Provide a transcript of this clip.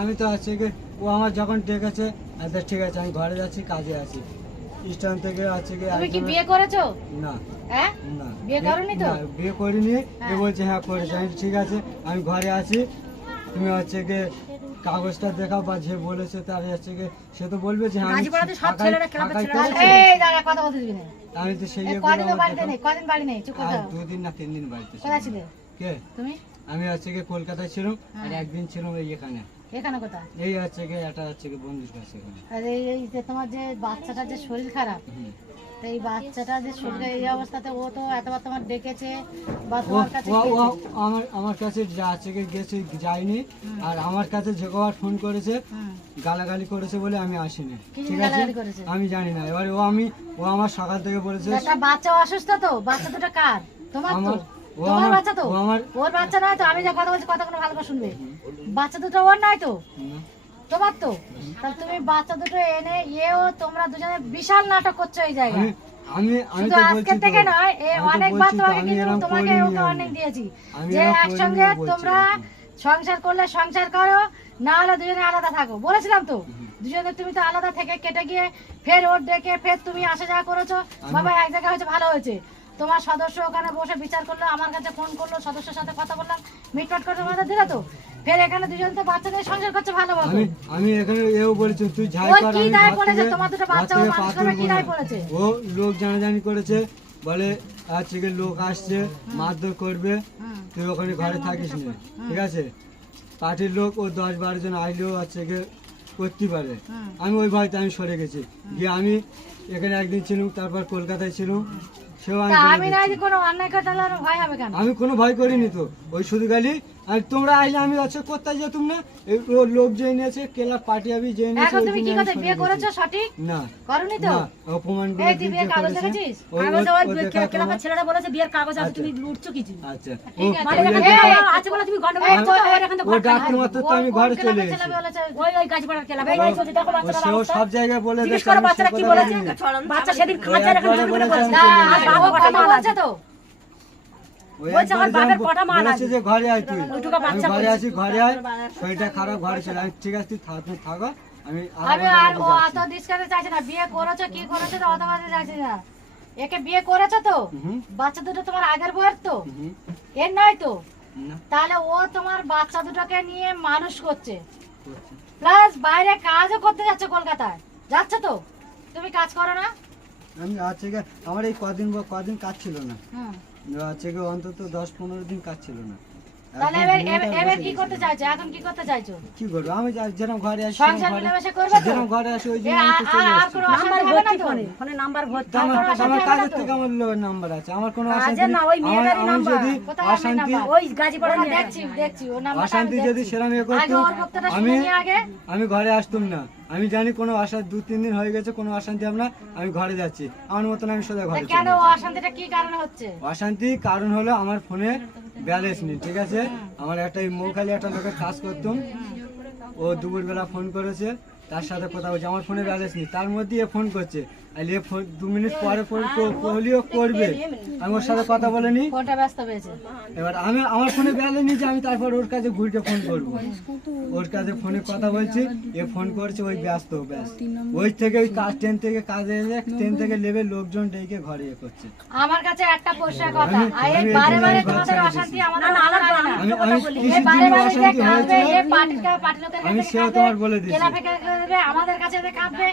আমি তো আছি ও আমার যখন ডেকেছে আচ্ছা ঠিক আছে আমি ঘরে যাচ্ছি কাজে আছি স্টেশন থেকে আছে তুমি কি বিয়ে করেছো? না হ্যাঁ না বিয়ে করনি তো? বিয়ে করিনি। এ বলছে হ্যাঁ করেছে। আমি ঠিক আছে আমি ঘরে আছি তুমি হচ্ছে গিয়ে কাগজটা দেখাও বা যে বলেছে তার হচ্ছে গিয়ে সে তো বলবে যে হ্যাঁ আমি তো সেই দুদিন না 3 দিন বাড়িতে কে তুমি? আমি হচ্ছে গিয়ে কলকাতায় ছিলাম আর একদিন ছিলাম এখানে। এখানে কোথায়? এই হচ্ছে গিয়ে এটা হচ্ছে গিয়ে বন্ধুর কাছে এখানে। আর এই যে তোমার যে বাচ্চাটা যে শরীর খারাপ এই বাচ্চাটা যে শরীরে এই অবস্থাতে ও তো এতবার তোমার ডেকেছে বা তোমার কাছে আমার কাছে আছে গেছে যায়নি আর আমার কাছে যে কবার ফোন করেছে গালাগালি করেছে বলে আমি আসিনি। ঠিক আছে আমি জানি না। এবারে ও আমার সকাল থেকে বলেছে একটা বাচ্চা অসুস্থ তো বাচ্চা দুটো কার? তোমার তো তোমার বাচ্চা তো ওর বাচ্চা নয় তো? আমি যা কথা বলছি কথাগুলো ভালো করে শুনবে। বাচ্চা দুটো ওর নয় তো তোমার তো? তাহলে তুমি বাচ্চা দুটো এনে এও তোমরা দুজনে বিশাল নাটক করছো এই জায়গায়। আমি তো আজকে থেকে নয় অনেকবার তোমাকে কিন্তু তোমাকে ওয়ার্নিং দিয়েছি যে একসঙ্গে তোমরা সংসার করলে সংসার করো না হলে দুজনে আলাদা থাকো বলেছিলাম তো। দুজনে তুমি তো আলাদা থেকে কেটে গিয়ে ফের ওর ডেকে ফের তুমি আসা যাওয়া করেছো। বাবা এক জায়গায় হয়েছে ভালো হয়েছে তোমার সদস্য ওখানে বসে বিচার করলো আমার কাছে ফোন করলো সদস্যের সাথে কথা বললাম মিটমাট করে তোমাদের দিলে তো ফের এখানে দুজন তো বাচ্চাদের সংসার করছে ভালো মতো। আমি এখানে এও বলেছি তুই যাই কর কি দায় পড়েছে তোমার দুটো বাচ্চা ও মানুষ করে কি দায় পড়েছে? ও লোক জানাজানি করেছে বলে আজকে লোক আসছে মারধর করবে তুই ওখানে ঘরে থাকিস না। ঠিক আছে পার্টির লোক ও 10-12 জন আইলেও আছে করতে পারে। আমি ওই ভয়তে আমি সরে গেছি গিয়ে আমি এখানে একদিন ছিলাম তারপর কলকাতায় ছিলাম। আমি কোনো ভয় করিনি তো ওই শুধু গালি আর তোমরা আইলে আমি আছে কোথায় যেতুম না লোক যে নিয়েছে কেলা পার্টি আমি যে নিয়েছে তুমি কি কথা বিয়ে করেছো সঠিক না করনি তো অপমান করে এই বিয়ের কাগজ দেখেছিস কাগজ ওই কেলাকা ছেলেটা বলেছে বিয়ের কাগজ আছে তুমি লুটছো কিছু। আচ্ছা আছে বলে তুমি গন্ডগোল করছো ওর এখানে ও ডাক্তার মাত্র তো আমি ঘরে চলে এসেছি ওই গাজীপাড়ার কেলাকা এই চলছে দেখো বাচ্চাটা ও সব জায়গায় বলে দেখো বাচ্চাটা কি বলেছে বাচ্চা সেদিন খাঁচায় রেখে বলেছে না বাবা কথা বলছে তো বলছে আমার বাবার কটা মাল আছে যে ঘরে আয় তুই আমি ঘরে আছি ঘরে আয় শরীরটা খারাপ ঘরে চলে আমি ঠিক আছে তুই থাকো আমি আর ও অত ডিসকাসে চাইছে না বিয়ে করেছো কি করেছো তো অত কথা চাইছে না একে বিয়ে করেছো তো বাচ্চা দুটো তোমার আগের বয়স তো এর নয় তো তাহলে ও তোমার বাচ্চা দুটোকে নিয়ে মানুষ করছে প্লাস বাইরে কাজও করতে যাচ্ছে কলকাতায় যাচ্ছে তো তুমি কাজ করো না? আমি আছে আমার এই কদিন কাজ ছিল না আছে অন্তত 10-15 দিন কাজ ছিল না। তাহলে এবার কি করতে চাইছো এখন কি করতে চাইছো? কি করব আমি যেরকম ঘরে আসি সংসার মিলেমিশে করবে তো যেরকম ঘরে আসি ওই জন্য আমি তো চলে আসি। নাম্বার ভর্তি ফোনে নাম্বার ভর্তি আমার কাজের থেকে আমার নাম্বার আছে আমার কোনো অশান্তি না ওই মেয়েটারই নাম্বার যদি অশান্তি ওই গাজীপাড়া দেখছি ও নাম্বার অশান্তি যদি সেরকম এ করতো আমি ঘরে আসতাম না। আমি জানি কোনো অশান্তি 2-3 দিন হয়ে গেছে কোনো অশান্তি হবে না আমি ঘরে যাচ্ছি আমার মতন আমি সোজা ঘরে। কেন অশান্তিটা কি কারণে হচ্ছে? অশান্তি কারণ হলো আমার ফোনে ব্যালেন্স নেই। ঠিক আছে আমার একটা মৌখালি একটা লোকের কাজ করতাম ও দুপুরবেলা ফোন করেছে তার সাথে কথা বলছে আমার ফোনে ব্যালেন্স নেই তার মধ্যে এ ফোন করছে আর এ 2 মিনিট পরে ফোন হলেও করবে আমি ওর সাথে কথা বলিনি ফোনটা ব্যস্ত হয়েছে। এবার আমি আমার ফোনে ব্যালেন্স নিয়ে আমি তারপর ওর কাছে ঘুরে ফোন করবো ওর কাছে ফোনে কথা বলছি এ ফোন করছে ওই ব্যস্ত ওই থেকে ওই কাজ ট্রেন থেকে কাজে এলে ট্রেন থেকে লেবে লোকজন ডেকে ঘরে এ করছে। আমার কাছে একটা পয়সা কথা এই বারে বারে তোমাদের অশান্তি আমাদের আলার না আমি কিসের জন্য অশান্তি হয়েছে এই পার্টি লোকের আমি সেও তোমার বলে দিয়েছি আমাদের কাছে কাঁদবে